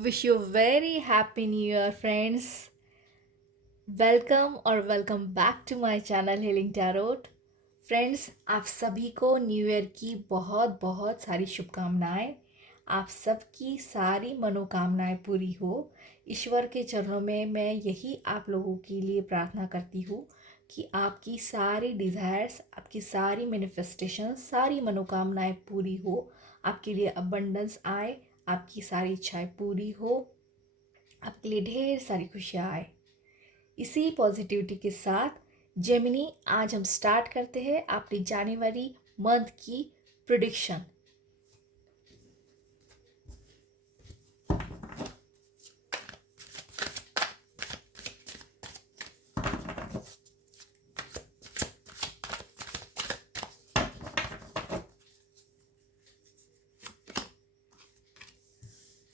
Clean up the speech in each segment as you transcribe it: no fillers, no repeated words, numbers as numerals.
Wish you very happy new year friends. Welcome और welcome back to my channel healing tarot. Friends, आप सभी को new year की बहुत बहुत सारी शुभकामनाएं। आप सबकी सारी मनोकामनाएं पूरी हो। ईश्वर के चरणों में मैं यही आप लोगों के लिए प्रार्थना करती हूँ कि आपकी सारी डिज़ायर्स, आपकी सारी मैनिफेस्टेशन, सारी मनोकामनाएं पूरी हो। आपके लिए अबंडेंस आए, आपकी सारी इच्छाएं पूरी हो, आपके लिए ढेर सारी खुशियाँ आए। इसी पॉजिटिविटी के साथ जेमिनी, आज हम स्टार्ट करते हैं अपनी जनवरी मंथ की prediction.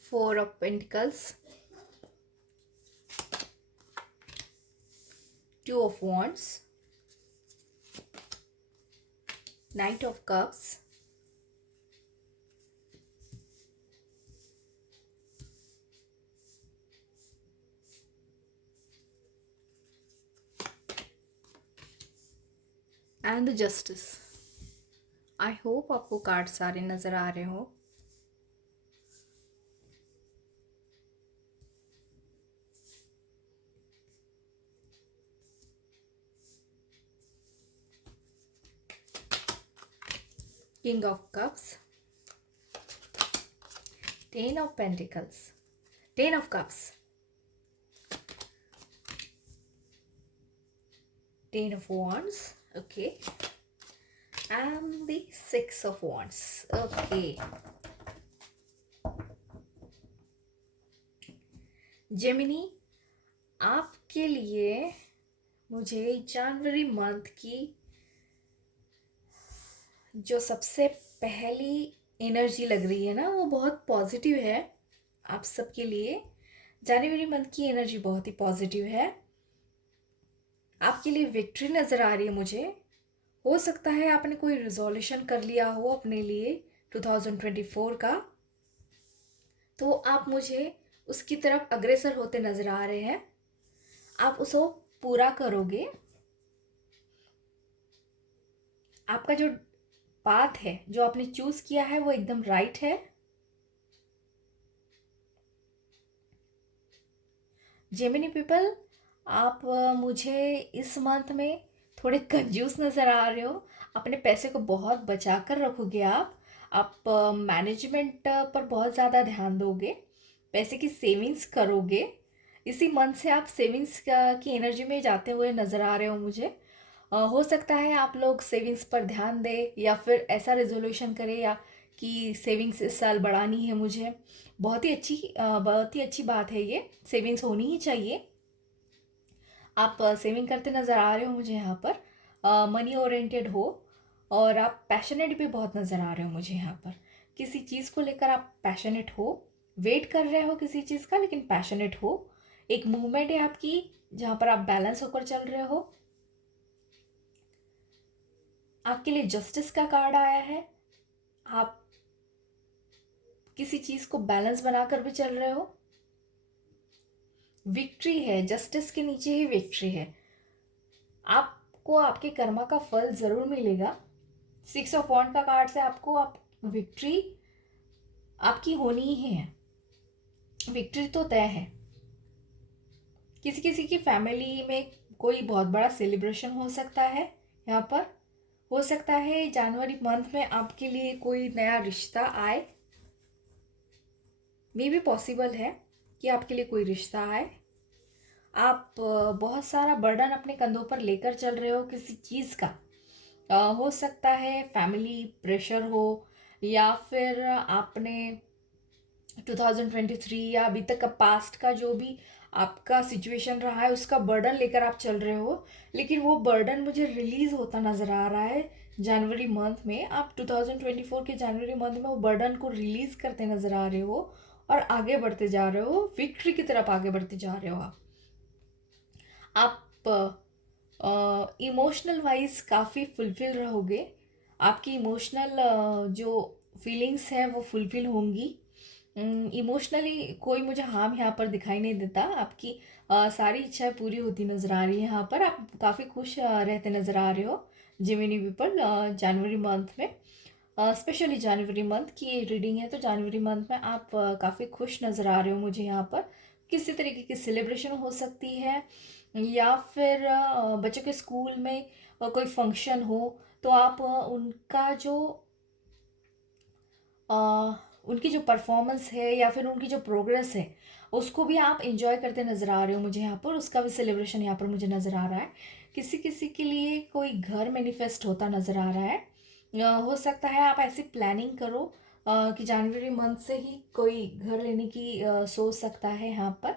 Four of pentacles, two of wands, night of cups, and the justice. I hope आपको कार्ड सारे नज़र आ रहे हो। King of cups, ten of pentacles, ten of cups, ten of wands, okay, and the six of wands, okay. Gemini, आपके लिए मुझे जनवरी month की जो सबसे पहली एनर्जी लग रही है ना, वो बहुत पॉजिटिव है। आप सबके लिए जनवरी मंथ की एनर्जी बहुत ही पॉजिटिव है। आपके लिए विक्ट्री नज़र आ रही है मुझे। हो सकता है आपने कोई रिजोल्यूशन कर लिया हो अपने लिए 2024 का, तो आप मुझे उसकी तरफ अग्रसर होते नज़र आ रहे हैं। आप उसको पूरा करोगे। आपका जो पाथ है, जो आपने चूज़ किया है, वो एकदम राइट है। जेमिनी पीपल, आप मुझे इस मंथ में थोड़े कंजूस नज़र आ रहे हो। अपने पैसे को बहुत बचा कर रखोगे आप मैनेजमेंट पर बहुत ज़्यादा ध्यान दोगे, पैसे की सेविंग्स करोगे। इसी मंथ से आप सेविंग्स की एनर्जी में जाते हुए नज़र आ रहे हो मुझे। हो सकता है आप लोग सेविंग्स पर ध्यान दें, या फिर ऐसा रेजोल्यूशन करें या कि सेविंग्स इस साल बढ़ानी है मुझे। बहुत ही अच्छी बात है ये। सेविंग्स होनी ही चाहिए। आप सेविंग करते नज़र आ रहे हो मुझे यहाँ पर। मनी ओरिएंटेड हो, और आप पैशनेट भी बहुत नज़र आ रहे हो मुझे यहाँ पर। किसी चीज़ को लेकर आप पैशनेट हो, वेट कर रहे हो किसी चीज़ का, लेकिन पैशनेट हो। एक मूवमेंट है आपकी जहाँ पर आप बैलेंस होकर चल रहे हो। आपके लिए जस्टिस का कार्ड आया है। आप किसी चीज़ को बैलेंस बनाकर भी चल रहे हो। विक्ट्री है, जस्टिस के नीचे ही विक्ट्री है। आपको आपके कर्मा का फल ज़रूर मिलेगा। सिक्स ऑफ वॉन्ड का कार्ड से आपको आप विक्ट्री आपकी होनी ही है। विक्ट्री तो तय है। किसी किसी की फैमिली में कोई बहुत बड़ा सेलिब्रेशन हो सकता है यहाँ पर। हो सकता है जनवरी मंथ में आपके लिए कोई नया रिश्ता आए। मे भी पॉसिबल है कि आपके लिए कोई रिश्ता आए। आप बहुत सारा बर्डन अपने कंधों पर लेकर चल रहे हो किसी चीज़ का। हो सकता है फैमिली प्रेशर हो, या फिर आपने 2023 या अभी तक का पास्ट का जो भी आपका सिचुएशन रहा है, उसका बर्डन लेकर आप चल रहे हो। लेकिन वो बर्डन मुझे रिलीज होता नज़र आ रहा है जनवरी मंथ में। आप 2024 के जनवरी मंथ में वो बर्डन को रिलीज करते नज़र आ रहे हो, और आगे बढ़ते जा रहे हो, विक्ट्री की तरफ आगे बढ़ते जा रहे हो। आप इमोशनल वाइज काफ़ी फुलफिल रहोगे। आपकी इमोशनल जो फीलिंग्स हैं वो फुलफिल होंगी। इमोशनली कोई मुझे हार्म यहाँ पर दिखाई नहीं देता। आपकी सारी इच्छाएं पूरी होती नज़र आ रही है यहाँ पर। आप काफ़ी खुश रहते नज़र आ रहे हो जेमिनी पीपल जनवरी मंथ में। स्पेशली जनवरी मंथ की ये रीडिंग है, तो जनवरी मंथ में आप काफ़ी खुश नज़र आ रहे हो मुझे यहाँ पर। किसी तरीके की सेलिब्रेशन हो सकती है, या फिर बच्चों के स्कूल में कोई फंक्शन हो, तो आप उनका जो अ, उनकी जो परफॉर्मेंस है या फिर उनकी जो प्रोग्रेस है उसको भी आप इंजॉय करते नज़र आ रहे हो मुझे यहाँ पर। उसका भी सेलिब्रेशन यहाँ पर मुझे नज़र आ रहा है। किसी किसी के लिए कोई घर मैनिफेस्ट होता नज़र आ रहा है। हो सकता है आप ऐसी प्लानिंग करो कि जनवरी मंथ से ही कोई घर लेने की सोच सकता है यहाँ पर।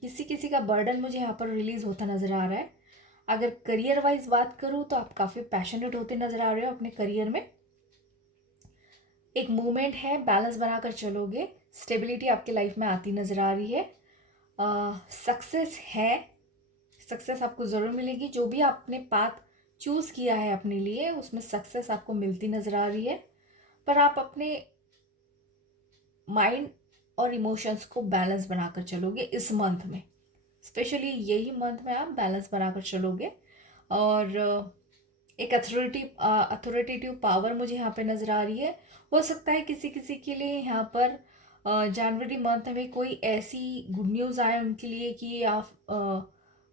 किसी किसी का बर्डन मुझे यहाँ पर रिलीज होता नज़र आ रहा है। अगर करियर वाइज बात करूँ तो आप काफ़ी पैशनेट होते नज़र आ रहे हो अपने करियर में। एक मूवमेंट है, बैलेंस बनाकर चलोगे, स्टेबिलिटी आपके लाइफ में आती नज़र आ रही है। सक्सेस है, सक्सेस आपको ज़रूर मिलेगी। जो भी आपने पाथ चूज़ किया है अपने लिए उसमें सक्सेस आपको मिलती नज़र आ रही है। पर आप अपने माइंड और इमोशंस को बैलेंस बनाकर चलोगे इस मंथ में। स्पेशली यही मंथ में आप बैलेंस बनाकर चलोगे। और एक अथॉरिटेटिव पावर मुझे यहाँ पे नज़र आ रही है। हो सकता है किसी किसी के लिए यहाँ पर जनवरी मंथ में कोई ऐसी गुड न्यूज़ आए उनके लिए कि आप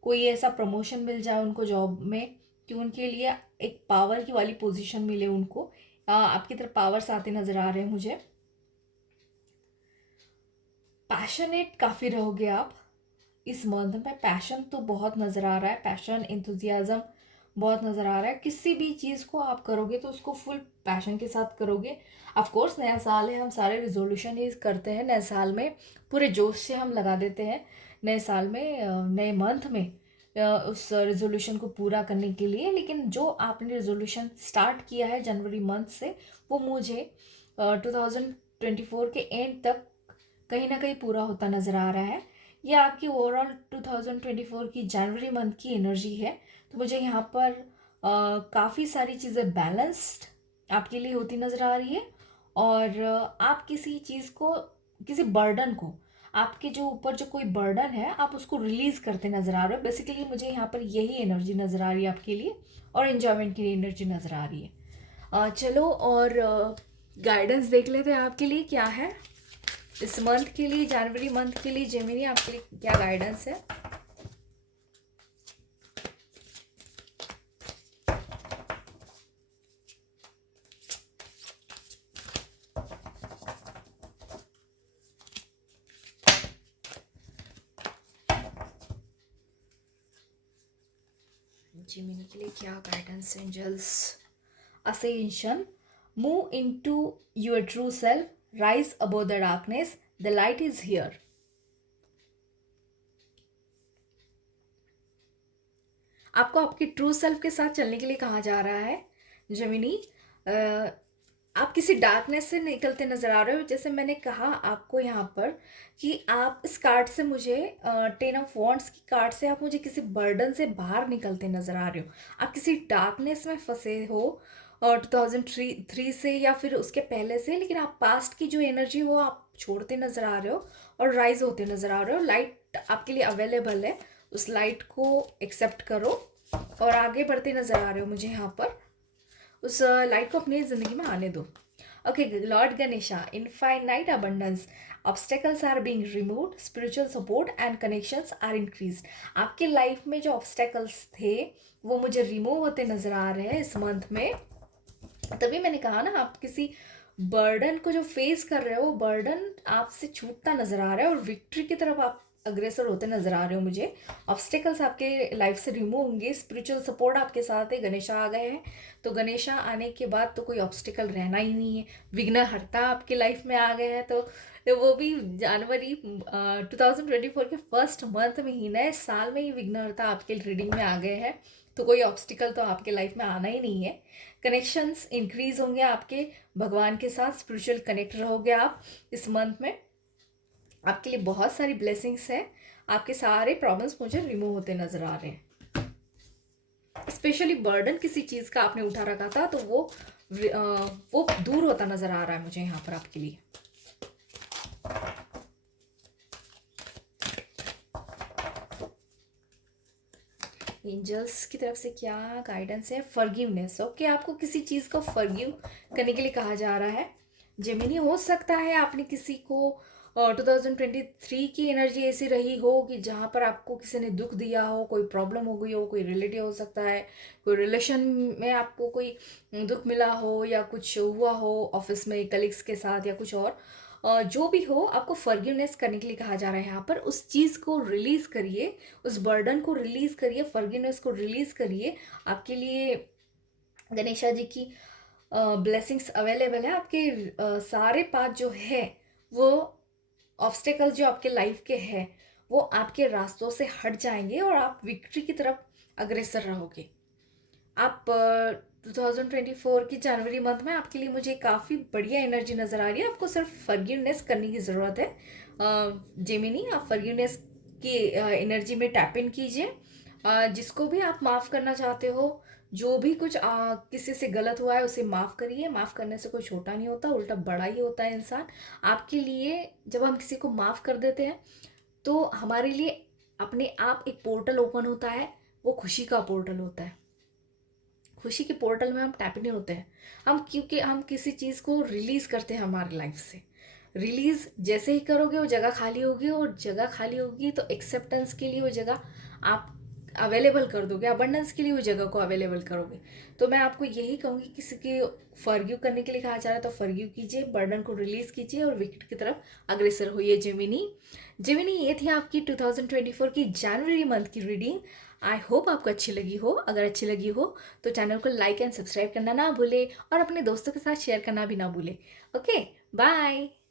कोई ऐसा प्रमोशन मिल जाए उनको जॉब में कि उनके लिए एक पावर की वाली पोजीशन मिले उनको। आपकी तरफ पावर्स आते नज़र आ रहे हैं मुझे। पैशनेट काफ़ी रहोगे आप इस मंथ में। पैशन तो बहुत नज़र आ रहा है, पैशन एंथुजियाज़म बहुत नज़र आ रहा है। किसी भी चीज़ को आप करोगे तो उसको फुल पैशन के साथ करोगे। ऑफ कोर्स नया साल है, हम सारे रिजोल्यूशन ही करते हैं नए साल में, पूरे जोश से हम लगा देते हैं नए साल में, नए मंथ में उस रिजोल्यूशन को पूरा करने के लिए। लेकिन जो आपने रिजोल्यूशन स्टार्ट किया है जनवरी मंथ से वो मुझे 2024 के एंड तक कहीं ना कहीं पूरा होता नज़र आ रहा है। ये आपकी ओवरऑल 2024 की जनवरी मंथ की एनर्जी है। तो मुझे यहाँ पर काफ़ी सारी चीज़ें बैलेंस्ड आपके लिए होती नज़र आ रही है। और आप किसी चीज़ को, किसी बर्डन को, आपके जो ऊपर जो कोई बर्डन है आप उसको रिलीज़ करते नज़र आ रहे हो। बेसिकली मुझे यहाँ पर यही एनर्जी नज़र आ रही है आपके लिए, और इन्जॉयमेंट की एनर्जी नज़र आ रही है। चलो और गाइडेंस देख लेते हैं आपके लिए क्या है इस मंथ के लिए, जनवरी मंथ के लिए जेमिनी आपके लिए क्या गाइडेंस है। जेमिनी के लिए क्या guidance angels. Ascension, move into your true self, rise above the darkness, the light is here. आपको आपके ट्रू सेल्फ के साथ चलने के लिए कहा जा रहा है जेमिनी। आप किसी डार्कनेस से निकलते नज़र आ रहे हो। जैसे मैंने कहा आपको यहाँ पर कि आप इस कार्ड से मुझे 10 ऑफ वॉन्ड्स की कार्ड से आप मुझे किसी बर्डन से बाहर निकलते नज़र आ रहे हो। आप किसी डार्कनेस में फंसे हो और 2003 से या फिर उसके पहले से, लेकिन आप पास्ट की जो एनर्जी हो आप छोड़ते नज़र आ रहे हो और राइज होते नज़र आ रहे हो। लाइट आपके लिए अवेलेबल है, उस लाइट को एक्सेप्ट करो और आगे बढ़ते नज़र आ रहे हो मुझे यहाँ पर। उस लाइट को अपनी ज़िंदगी में आने दो। Okay lord Ganesha, infinite abundance, obstacles are being removed, spiritual support and connections are increased. आपके लाइफ में जो ऑब्स्टेकल्स थे वो मुझे रिमूव होते नज़र आ रहे हैं इस मंथ में। तभी मैंने कहा ना, आप किसी बर्डन को जो फेस कर रहे हो वो बर्डन आपसे छूटता नज़र आ रहा है और विक्ट्री की तरफ आप अग्रेसर होते नज़र आ रहे हो मुझे। ऑब्स्टेकल्स आपके लाइफ से रिमूव होंगे, स्पिरिचुअल सपोर्ट आपके साथ है। गणेशा आ गए हैं, तो गणेशा आने के बाद तो कोई ऑब्स्टिकल रहना ही नहीं है। विघ्नहर्ता आपके लाइफ में आ गए हैं, तो वो भी जनवरी 2024 के फर्स्ट मंथ में ही, नए साल में ही विघ्नहर्ता आपके रीडिंग में आ गए हैं। तो कोई ऑब्स्टिकल तो आपके लाइफ में आना ही नहीं है। कनेक्शंस इंक्रीज होंगे आपके भगवान के साथ, स्पिरिचुअल कनेक्ट रहोगे आप इस मंथ में। आपके लिए बहुत सारी ब्लेसिंग्स है, आपके सारे प्रॉब्लम्स मुझे रिमूव होते नज़र आ रहे हैं। स्पेशली बर्डन किसी चीज़ का आपने उठा रखा था तो वो दूर होता नज़र आ रहा है मुझे यहाँ पर आपके लिए। एंजल्स की तरफ से क्या गाइडेंस है? फॉरगिवनेस। ओके, आपको किसी चीज़ को फॉरगिव करने के लिए कहा जा रहा है। जेमिनी, हो सकता है आपने किसी को 2023 की एनर्जी ऐसी रही हो कि जहाँ पर आपको किसी ने दुख दिया हो, कोई प्रॉब्लम हो गई हो, कोई रिलेटिव हो सकता है, कोई रिलेशन में आपको कोई दुख मिला हो या कुछ हुआ हो ऑफिस में कलीग्स के साथ या कुछ और। जो भी हो, आपको फॉरगिवनेस करने के लिए कहा जा रहा है यहाँ पर। उस चीज़ को रिलीज़ करिए, उस बर्डन को रिलीज़ करिए, फॉरगिवनेस को रिलीज़ करिए। आपके लिए गणेशा जी की ब्लेसिंग्स अवेलेबल है। आपके सारे पाथ जो है वो ऑब्स्टेकल्स जो आपके लाइफ के हैं वो आपके रास्तों से हट जाएंगे और आप विक्ट्री की तरफ अग्रसर रहोगे। आप 2024 की जनवरी मंथ में आपके लिए मुझे काफ़ी बढ़िया एनर्जी नज़र आ रही है। आपको सिर्फ फॉरगिवनेस करने की ज़रूरत है। जेमिनी, आप फॉरगिवनेस की एनर्जी में टैप इन कीजिए। जिसको भी आप माफ़ करना चाहते हो, जो भी कुछ किसी से गलत हुआ है उसे माफ़ करिए। माफ़ करने से कोई छोटा नहीं होता, उल्टा बड़ा ही होता है इंसान। आपके लिए जब हम किसी को माफ़ कर देते हैं तो हमारे लिए अपने आप एक पोर्टल ओपन होता है। वो खुशी का पोर्टल होता है। खुशी के पोर्टल में हम टैप इन होते हैं। हम क्योंकि हम किसी चीज़ को रिलीज़ करते हैं हमारी लाइफ से। रिलीज़ जैसे ही करोगे वो जगह खाली होगी, और जगह खाली होगी तो एक्सेप्टेंस के लिए वो जगह आप अवेलेबल कर दोगे, अबंडेंस के लिए वो जगह को अवेलेबल करोगे। तो मैं आपको यही कहूँगी, किसी की फॉरगिव करने के लिए कहा जा रहा है तो फॉरगिव कीजिए, बर्डन को रिलीज़ कीजिए और विकेट की तरफ अग्रसर होइए। जेमिनी, जेमिनी, ये थी आपकी 2024 की जनवरी मंथ की रीडिंग। आई होप आपको अच्छी लगी हो। अगर अच्छी लगी हो तो चैनल को लाइक एंड सब्सक्राइब करना ना भूले और अपने दोस्तों के साथ शेयर करना भी ना भूले। Okay, bye.